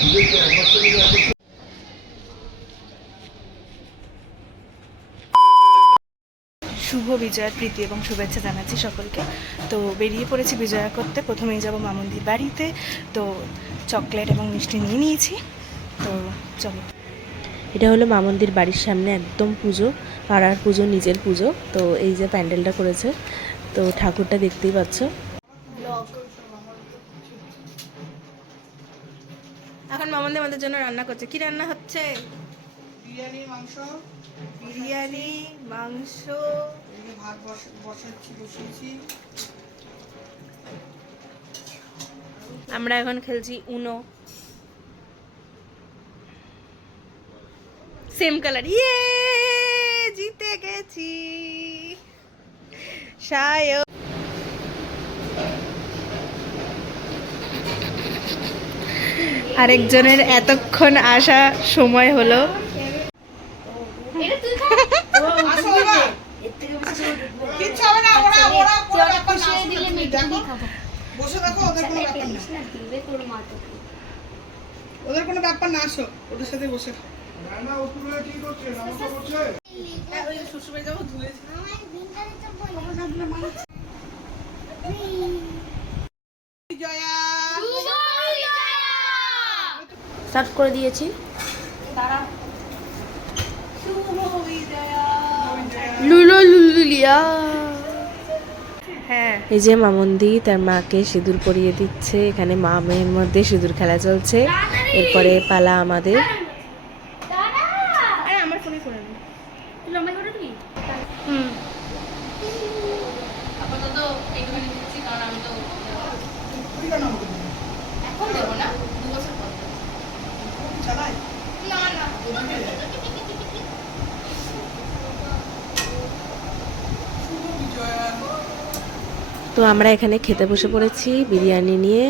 শুভ বিজয়ার প্রীতি এবং শুভেচ্ছা জানাচ্ছি সকলকে। তো বেরিয়ে পড়েছি বিজয়া করতে। প্রথমেই যাব মামুন্দির বাড়িতে। তো চকলেট এবং মিষ্টি নিয়ে নিয়েছি। তো চলো। এটা হলো মামুন্দির বাড়ির সামনে একদম পুজো, পাড়ার পুজো, নিজের পুজো। তো এই যে প্যান্ডেলটা করেছে, তো ঠাকুরটা দেখতেই পাচ্ছ। এখন মামুন্দি আমাদের জন্য রান্না করছে। কি রান্না হচ্ছে? বিরিয়ানি মাংস। বিরিয়ানি মাংস। ভাত বসিয়েছি। আমরা এখন খেলছি উনো। Same colour. ইয়ে, জিতে গেছি। সায়ক আরেকজনের এতক্ষণ আসা সময় হলো। ওদের কোনো ব্যাপার না, আসো ওদের সাথে বসে স্টার্ট করে দিয়েছি। লুলো লুলুলিয়া। হ্যাঁ, এই যে মামুন্দি তার মাকে সিঁদুর পরিয়ে দিচ্ছে। এখানে মা মেয়ের মধ্যে সিঁদুর খেলা চলছে। এরপরে পালা আমাদের। আমার ফোনে করে দিই। আপাতত এইটুখানি দিচ্ছি, কারণ আমি তো এখন দেবো না, 2 বছর পর চালাই। না না। তো আমরা এখানে খেতে বসে পড়েছি বিরিয়ানি নিয়ে।